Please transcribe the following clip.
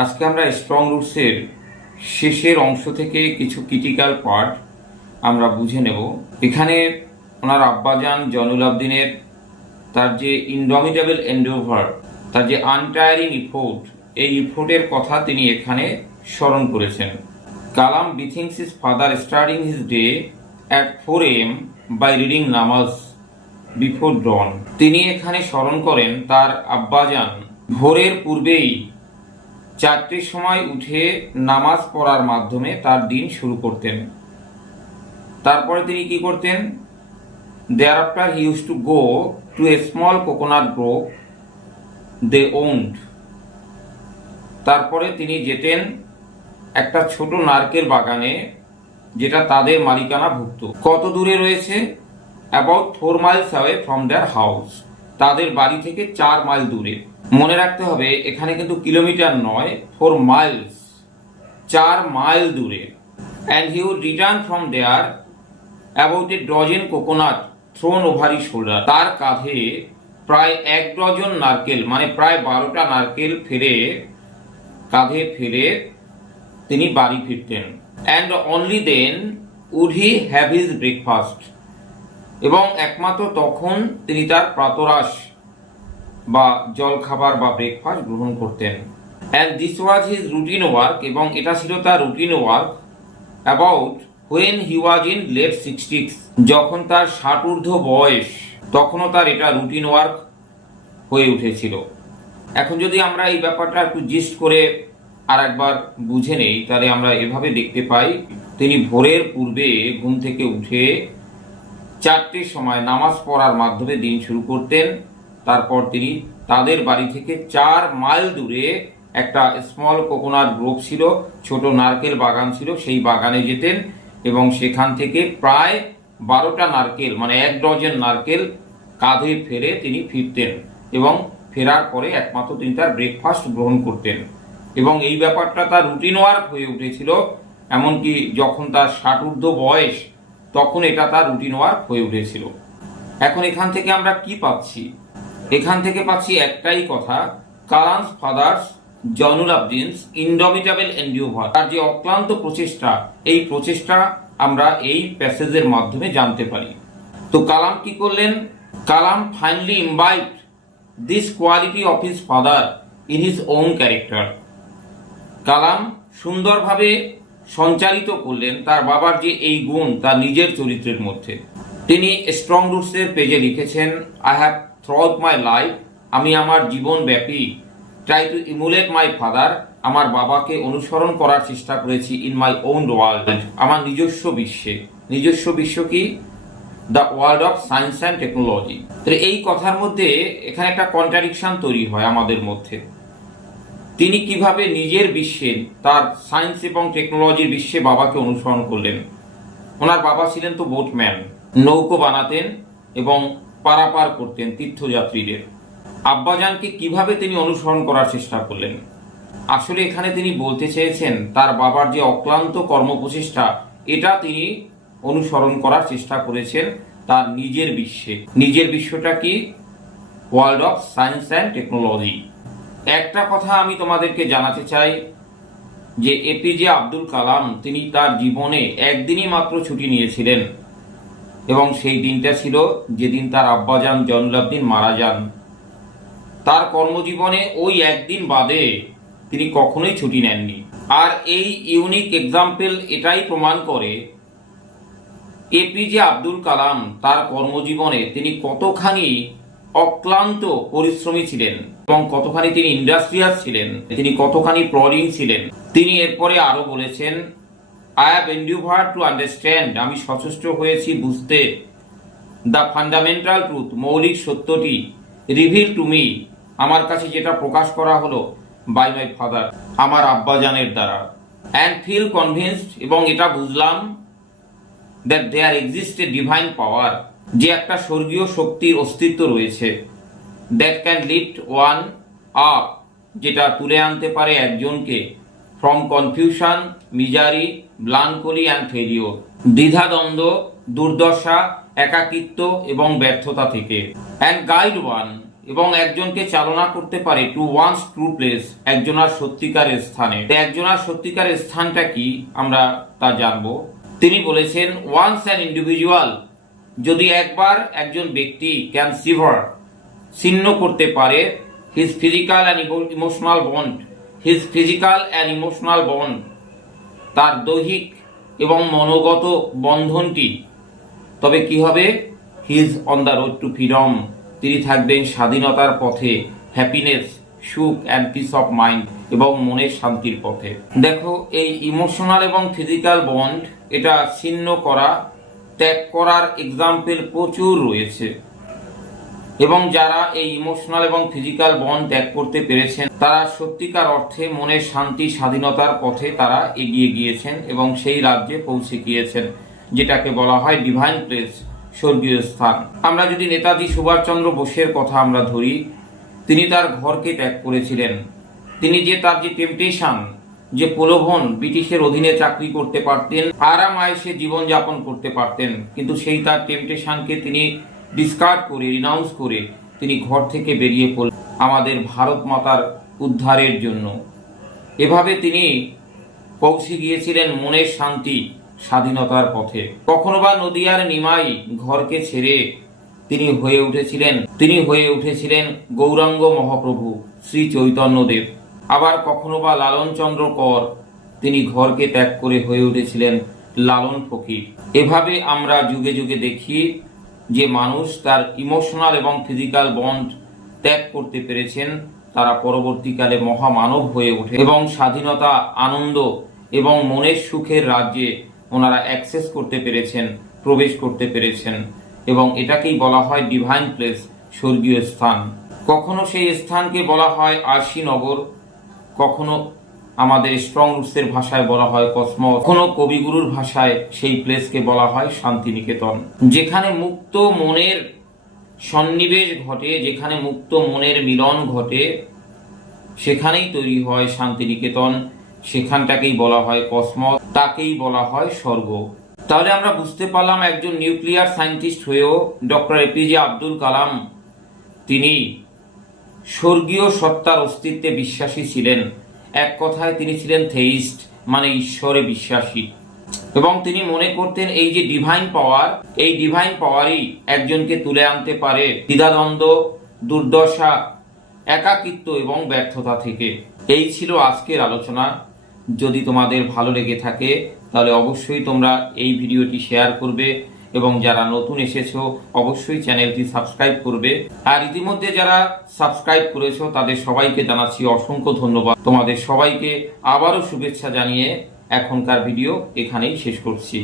আজকে আমরা স্ট্রং রুটসের শেষের অংশ থেকে কিছু ক্রিটিক্যাল পার্ট আমরা বুঝে নেব। এখানে ওনার আব্বাজান জয়নুল আবদিনের তার যে ইনডমিটেবল এন্ডোভার তার যে আনটায়ারিং ইফোর্ট এই ইফোর্টের কথা তিনি এখানে স্মরণ করেছেন। Kalam বিথিংস his father starting his day at four AM by reading নামাজ বিফোর ডন তিনি এখানে স্মরণ করেন তার আব্বাজান ভোরের পূর্বেই চারটের সময় উঠে নামাজ পড়ার মাধ্যমে তার দিন শুরু করতেন। তারপরে তিনি কি করতেন? Thereafter he use to go to a small coconut grove they owned তারপরে তিনি যেতেন একটা ছোট নারকেল বাগানে, যেটা তাদের মালিকানাভুক্ত। কত দূরে রয়েছে? About four miles away from their house তাদের বাড়ি থেকে চার মাইল দূরে। মনে রাখতে হবে, এখানে কিন্তু কিলোমিটার নয় ফোর মাইলস চার মাইল দূরে। And he would return from there about a dozen coconut thrown over his shoulder তার কাঁধে প্রায় এক ডজন নারকেল মানে প্রায় বারোটা নারকেল ফেলে, কাঁধে ফেলে তিনি বাড়ি ফিরতেন। And only then would he have his breakfast এবং একমাত্র তখন তিনি তার প্রাতরাশ বা জলখাবার বা ব্রেকফাস্ট গ্রহণ করতেন। And this was his routine work এবং এটা ছিল তার routine work about when he was in late sixties যখন তার ষাটূর্ধ্ব বয়স, তখনও তার এটা রুটিন ওয়ার্ক হয়ে উঠেছিল। এখন যদি আমরা এই ব্যাপারটা একটু জিস্ট করে আর একবার বুঝে নেই, তাহলে আমরা এভাবে দেখতে পাই, তিনি ভোরের পূর্বে ঘুম থেকে উঠে চারটের সময় নামাজ পড়ার মাধ্যমে দিন শুরু করতেন। তারপর তিনি তাদের বাড়ি থেকে চার মাইল দূরে একটা স্মল কোকোনাট গ্রোভ ছিল, ছোট নারকেল বাগান ছিল, সেই বাগানে যেতেন এবং সেখান থেকে প্রায় বারোটা নারকেল মানে এক ডজন নারকেল কাঁধে ফেলে তিনি ফিরতেন এবং ফেরার পরে একমাত্র তিনি তার ব্রেকফাস্ট গ্রহণ করতেন। এবং এই ব্যাপারটা তার রুটিন ওয়ার্ক হয়ে উঠেছিল, এমনকি যখন তার ষাটূর্ধ্ব বয়স তখন এটা তার রুটিন ওয়ার্ক হয়ে উঠেছিল। এখন এখান থেকে আমরা কি পাচ্ছি? এখান থেকে পাচ্ছি একটাই কথা, Kalam's father's Jainul Abdeen's indomitable endeavour তার যে অক্লান্ত প্রচেষ্টা, এই প্রচেষ্টা আমরা এই প্যাসেজের মাধ্যমে জানতে পারি। তো কালাম কি করলেন? Kalam finally imbibed this quality of his father in his own character Kalam সুন্দরভাবে সঞ্চালিত করলেন তার বাবার যে এই গুণ তার নিজের চরিত্রের মধ্যে। তিনি স্ট্রং রুটসের পেজে লিখেছেন I have throughout my life আমি আমার জীবন ব্যাপী try to emulate my father আমার বাবাকে অনুসরণ করার চেষ্টা করেছি ইন মাই ওন ওয়ার্ল্ড আমার নিজস্ব বিশ্বে। নিজস্ব বিশ্ব কি? The world of science and technology এই কথার মধ্যে এখানে একটা কন্ট্রাডিকশন তৈরি হয় আমাদের মধ্যে। তিনি কীভাবে নিজের বিশ্বে, তার সায়েন্স এবং টেকনোলজির বিশ্বে বাবাকে অনুসরণ করলেন? ওনার বাবা ছিলেন তো বোটম্যান নৌকো বানাতেন এবং পারাপার করতেন তীর্থযাত্রীদের। আব্বাজানকে কীভাবে তিনি অনুসরণ করার চেষ্টা করলেন? আসলে এখানে তিনি বলতে চেয়েছেন, তার বাবার যে অক্লান্ত কর্মপ্রচেষ্টা, এটা তিনি অনুসরণ করার চেষ্টা করেছেন তার নিজের বিশ্বে। নিজের বিশ্বটা কি? World of science and technology একটা কথা আমি তোমাদেরকে জানাতে চাই, যে এপিজে আব্দুল কালাম, তিনি তার জীবনে একদিনই মাত্র ছুটি নিয়েছিলেন। এবং সেই দিনটা ছিল যেদিন তার আব্বাজান জয়নুলাবদিন মারা যান। তার কর্মজীবনে ওই একদিন বাদে তিনি কখনোই ছুটি নেননি। আর এই ইউনিক এক্সাম্পল এটাই প্রমাণ করে এপিজে আব্দুল কালাম তার কর্মজীবনে তিনি কতখানি অক্লান্ত পরিশ্রমী ছিলেন এবং কতখানি তিনি ইন্ডাস্ট্রিয়াস ছিলেন, তিনি কতখানি প্রডিং ছিলেন, তিনি এরপরে আরও বলেছেন I have endeavoured to understand আমি সচেষ্ট হয়েছি বুঝতে। দ্য ফান্ডামেন্টাল ট্রুথ মৌলিক সত্যটি রিভিল টু মি আমার কাছে যেটা প্রকাশ করা হলো বাই মাই ফাদার আমার আব্বাজানের দ্বারা। অ্যান্ড ফিল কনভিন্সড এবং এটা বুঝলাম that there exist a divine power যে একটা স্বর্গীয় শক্তির অস্তিত্ব রয়েছে। That can lift one up যেটা তুলে আনতে পারে একজনকে। From confusion misery melancholy and failure দ্বিধাদ্বন্দ্ব, দুর্দশা, একাকিত্ব এবং ব্যর্থতা থেকে। অ্যান্ড গাইড ওয়ান এবং একজনকে চালনা করতে পারে টু ওয়ান্স ট্রু প্লেস একজনার সত্যিকারের স্থানে। একজনার সত্যিকারের স্থানটা কি? আমরা তা জানব। তিনি বলেছেন ওয়ান্স অ্যান ইন্ডিভিজুয়াল যদি একবার একজন ব্যক্তি ক্যান সিভার ছিন্ন করতে পারে his physical and emotional bond his physical and emotional bond তার দৈহিক এবং মনোগত বন্ধনটি, তবে কি হবে? He's on the road to freedom তিনি থাকবেন স্বাধীনতার পথে হ্যাপিনেস সুখ অ্যান্ড পিস অফ মাইন্ড এবং মনের শান্তির পথে। দেখো, এই ইমোশনাল এবং ফিজিক্যাল বন্ড এটা ছিন্ন করা ত্যাগ করার এক্সাম্পল প্রচুর রয়েছে। এবং যারা এই ইমোশনাল এবং ফিজিক্যাল বন্ড ত্যাগ করতে পেরেছেন, তারা সত্যিকার অর্থে মনের শান্তি, স্বাধীনতার পথে তারা এগিয়ে গিয়েছেন এবং সেই রাজ্যে পৌঁছে গিয়েছেন, যেটাকে বলা হয় ডিভাইন প্লেস স্বর্গীয় স্থান। আমরা যদি নেতাজি সুভাষচন্দ্র বোসের কথা আমরা ধরি, তিনি তার ঘরকে ত্যাগ করেছিলেন। তিনি যে তার যে টেম্পটেশন যে প্রলোভন ব্রিটিশের অধীনে চাকরি করতে পারতেন আরাম আয়েসে জীবনযাপন করতে পারতেন, কিন্তু সেই তার টেম্পটেশনকে তিনি ডিসকার্ড করে রিনাউন্স করে তিনি ঘর থেকে বেরিয়ে পড়লেন আমাদের ভারত মাতার উদ্ধারের জন্য। এভাবে তিনি পৌঁছে গিয়েছিলেন মনের শান্তি স্বাধীনতার পথে। কখনো বা নদিয়ার নিমাই ঘরকে ছেড়ে তিনি হয়ে উঠেছিলেন, তিনি হয়ে উঠেছিলেন গৌরাঙ্গ মহাপ্রভু শ্রী চৈতন্যদেব। আবার কখনো বা লালন চন্দ্র কর তিনি ঘরকে ত্যাগ করে হয়ে উঠেছিলেন লালন ফকির। এভাবে আমরা যুগে যুগে দেখি যে মানুষ তার ইমোশনাল এবং ফিজিক্যাল বন্ড ত্যাগ করতে পেরেছেন, তারা পরবর্তীকালে মহামানব হয়ে ওঠে এবং স্বাধীনতা, আনন্দ এবং মনের সুখের রাজ্যে ওনারা অ্যাক্সেস করতে পেরেছেন, প্রবেশ করতে পেরেছেন এবং এটাকেই বলা হয় ডিভাইন প্লেস স্বর্গীয় স্থান। কখনো সেই স্থানকে বলা হয় আরশিনগর কখনো আমাদের স্ট্রং রুটসের ভাষায় বলা হয় কসমো কখনো কবিগুরুর ভাষায় সেই প্লেসকে বলা হয় শান্তিনিকেতন। যেখানে মুক্ত মনের সন্নিবেশ ঘটে, যেখানে মুক্ত মনের মিলন ঘটে, সেখানেই তৈরি হয় শান্তিনিকেতন। সেখানটাকেই বলা হয় কসমস, তাকেই বলা হয় স্বর্গ। তাহলে আমরা বুঝতে পারলাম একজন নিউক্লিয়ার সায়েন্টিস্ট হয়েও ডক্টর এপিজে আব্দুল কালাম, তিনি স্বর্গীয় সত্তার অস্তিত্বে বিশ্বাসী ছিলেন। এক কথায় তিনি ছিলেন থেইস্ট মানে ঈশ্বরে বিশ্বাসী। এবং তিনি মনে করতেন এই যে ডিভাইন পাওয়ার এই ডিভাইন পাওয়ারই একজনকে তুলে আনতে পারে দ্বিধাদ্বন্দ্ব, দুর্দশা, একাকিত্ব এবং ব্যর্থতা থেকে। এই ছিল আজকের আলোচনা। যদি তোমাদের ভালো লেগে থাকে, তাহলে অবশ্যই তোমরা এই ভিডিওটি শেয়ার করবে। এবং যারা নতুন এসেছ, অবশ্যই চ্যানেলটি সাবস্ক্রাইব করবে। আর ইতিমধ্যে যারা সাবস্ক্রাইব করেছ, তাদের সবাইকে জানাচ্ছি অসংখ্য ধন্যবাদ। তোমাদের সবাইকে আবারও শুভেচ্ছা জানিয়ে এখনকার ভিডিও এখানেই শেষ করছি।